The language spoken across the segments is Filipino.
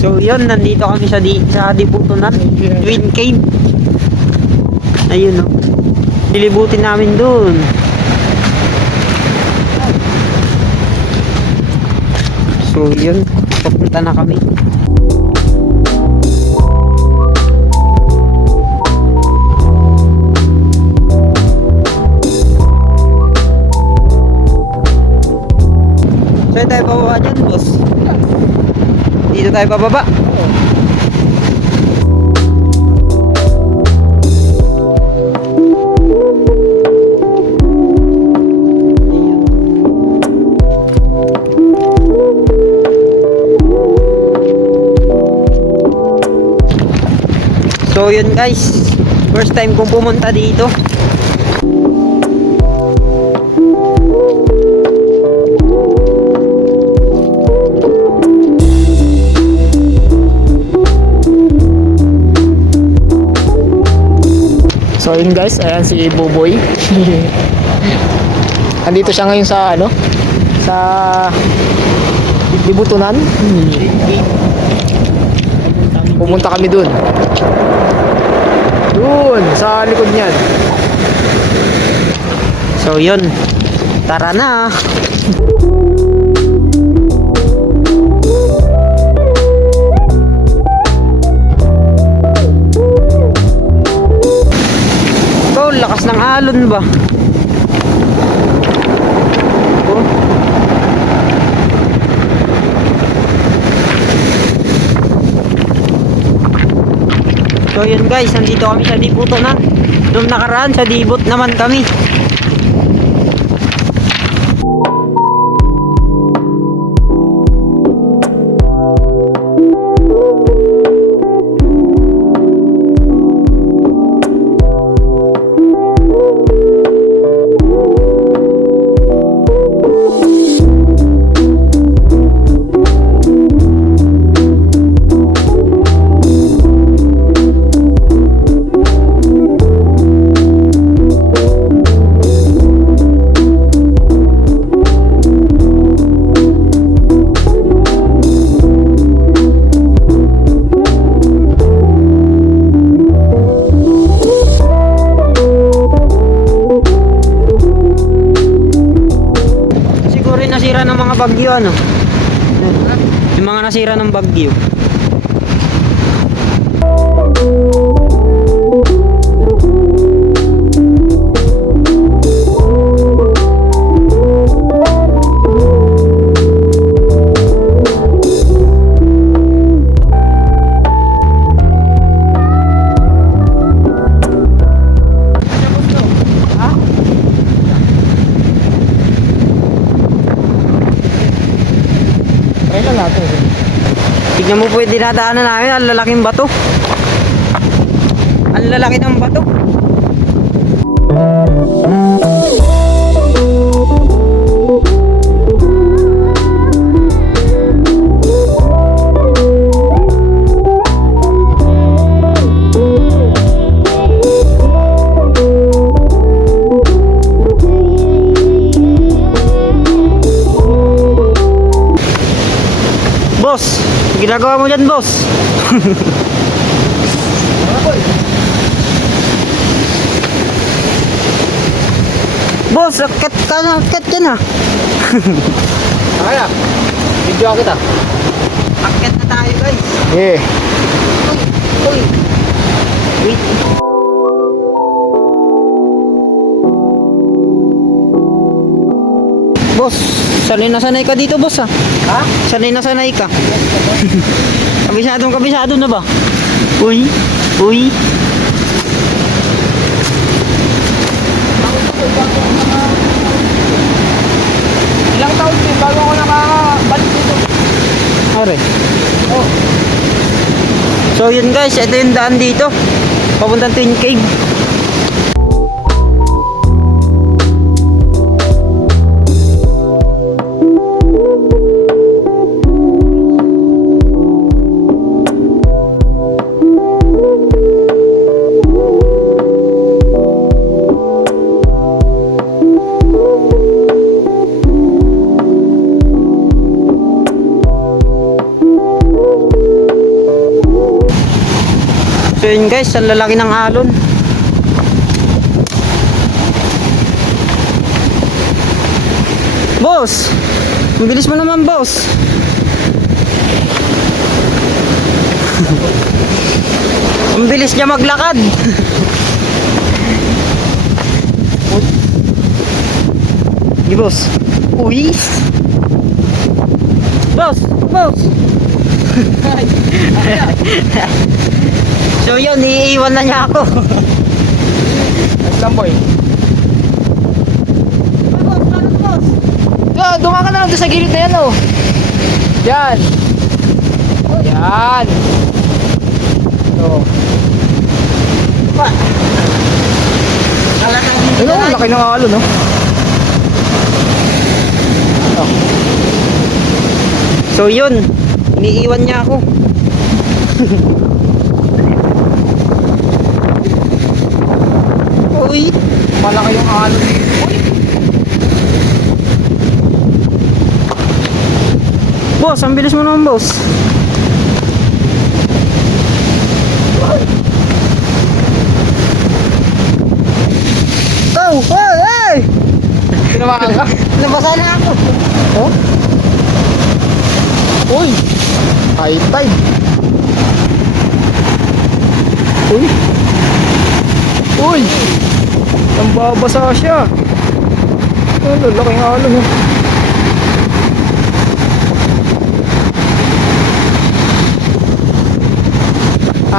So yun, nandito kami sa di sa Dibutunan, Twin Cave. Ayun oh. Lilibutin namin dun. So yun, papunta na kami. Saan tayo pababa dyan, boss? Dito tayo pababa. So yun guys, first time kong pumunta dito. So yun guys, ayan si Buboy. Andito siya ngayon sa ano? Sa Dibutunan. Pumunta kami dun. Dun, sa likod niyan. So yun, tara na. Alon ba? So yun guys, nandito kami sa Dibutunan. Nung nakaraan sa Dibot naman kami. Ano. Yung mga nasira ng bagyo. Tignan mo po yung dinadaanan namin, ang lalaking bato. Ang lalaki ng bato. Ginagawa mo dyan, boss? boss, kat ka na, kat ka na. Kaya, video kita. Akit na tayo, guys. Eh, Uy, uy. Sanay na sanay ka dito, boss, ah. ha? Sanay na sanay ka. Kabisadong kabisado na ba? Uy, uy. Ilang taon din bago ako nakabalik dito. Are. Oh, So yun guys, ito yung daan dito. Papuntang Twin Cave. Yun guys, ang lalaki ng alon. Boss! Ang bilis mo naman, boss. ang bilis niya maglakad. Sige, boss. Uy! Boss! Boss! so yun, iiwan na niya ako. Nice lang boy. Go, duma ka na lang doon sa gilid na yan oh. Yan. Yan. So. Ano, ang laki ng alo no? Oh. So yun, iniiwan niya ako. Uy! Malaki yung alo dito. Uy. Boss, ang bilis mo naman, boss. Oh, oh, hey! Tinamaan ka? Nabasa na ako. Oh? Uy! High tide. Uy! Uy! Ang babasa siya. Ano, laking alo no?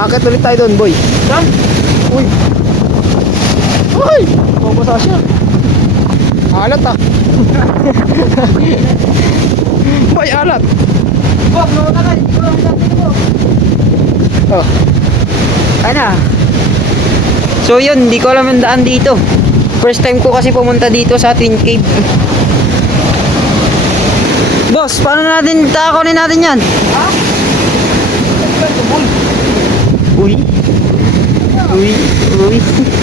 Akit ulit tayo doon, boy. Sam? Uy! Uy! Babasa siya. Alat ah. Boy, alat. Boss, naman na Hindi ko lang natin mo. Oh. Ay na. So yun, hindi ko alam ang daan dito. First time ko kasi pumunta dito sa Twin Cave. Boss, paano natin takakunin natin yan? Uy. Uy. Uy. Uy.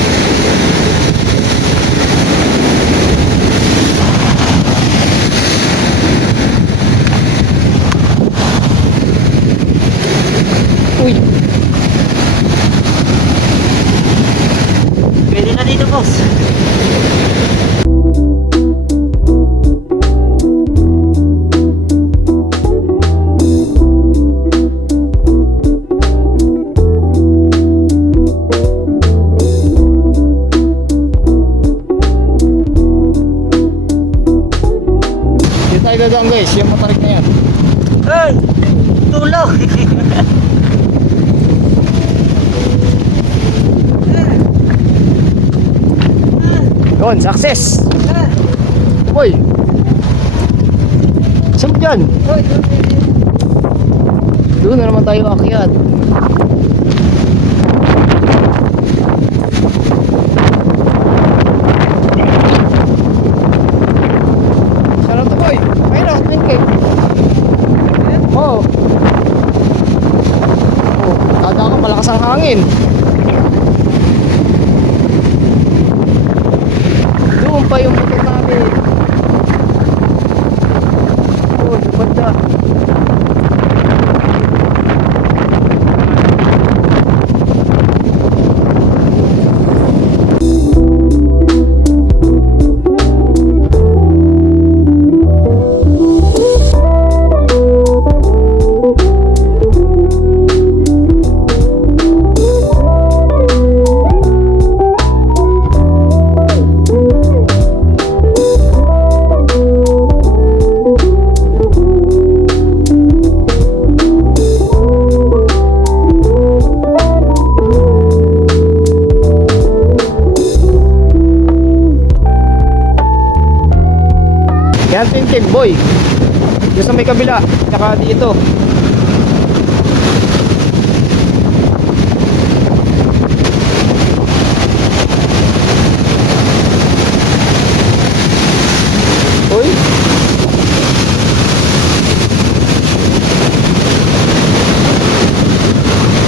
Tulog! Yun, success! Uy! Saan ba dyan? Doon na naman tayo akyat. Sarap to boy! Ayun na, twin cake. Oo. Oh, dadaan ka malakas ang hangin. Doon pa yung motor Yan tintin boy. Yung sa may kabila, tsaka dito. Uy.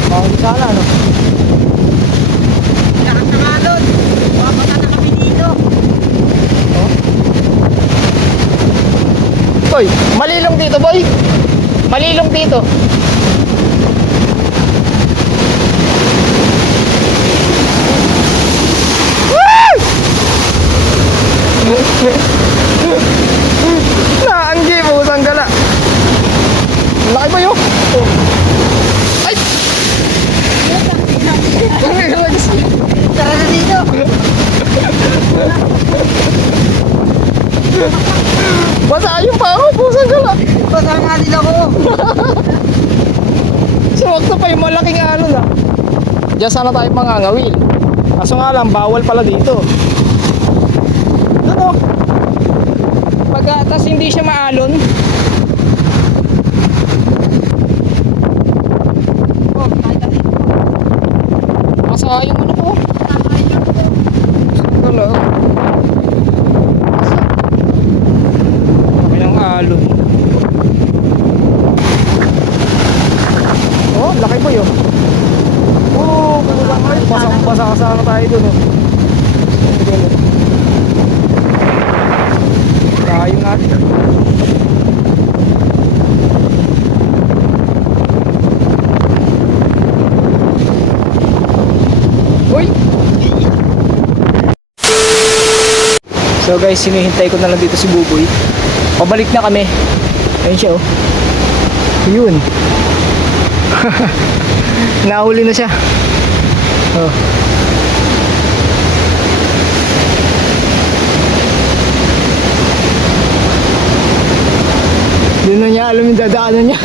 Mahal sana no. Lakas na nga doon. Papata na kami dito. boy. Malilong dito, boy. Malilong dito. Woo! Diyan sana tayo mangangawil. Kaso nga lang, bawal pala dito. Ano? Pag tas hindi siya maalon. Oh. Masa yung ano. Wala. Masa. Kami ng alon. Oh, laki po yun. Oh, kulang ay. Basang-basa ka sana tayo. Dun, oh. Tayo natin. Uy! So guys, sinihintay ko na lang dito si Buboy. Pabalik na kami. Ayun siya oh. Yun. Nahuli na siya. Oh. Hindi na niya alam yung dadaanan niya.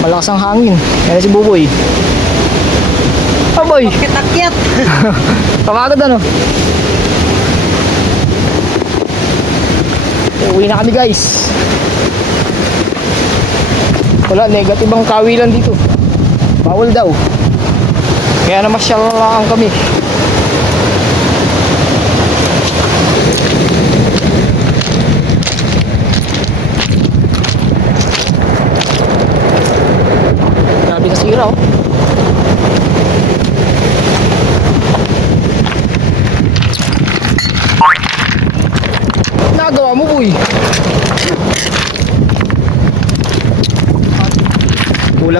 Malakas ang hangin. Kaya si Buboy. Aboy! Kitakyat. Pamagod ano? Uwi na kami guys. Wala, negative ang kawilan dito. Bawal daw. Kaya namasyal lang kami. Grabe nasira oh.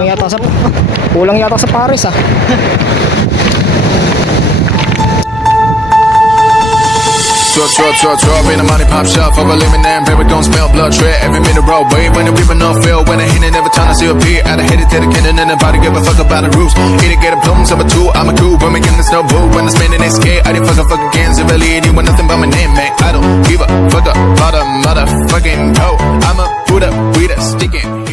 Yata sa Kulang yata sa Paris ah. Drop, drop, drop, drop in a money pop shop for a lemon and baby don't smell blood tread every minute roll wave when the people don't feel when I hit it every time I see a beat I hit it to the cannon and nobody give a fuck about the rules. Hit it get a plums I'm a two I'm a cool when we get the snow boo when I'm spinning they scared. I didn't fuck a fuck again so really anyone nothing but my name man. I don't give a fuck about a motherfucking hoe. I'm a Buddha we the sticking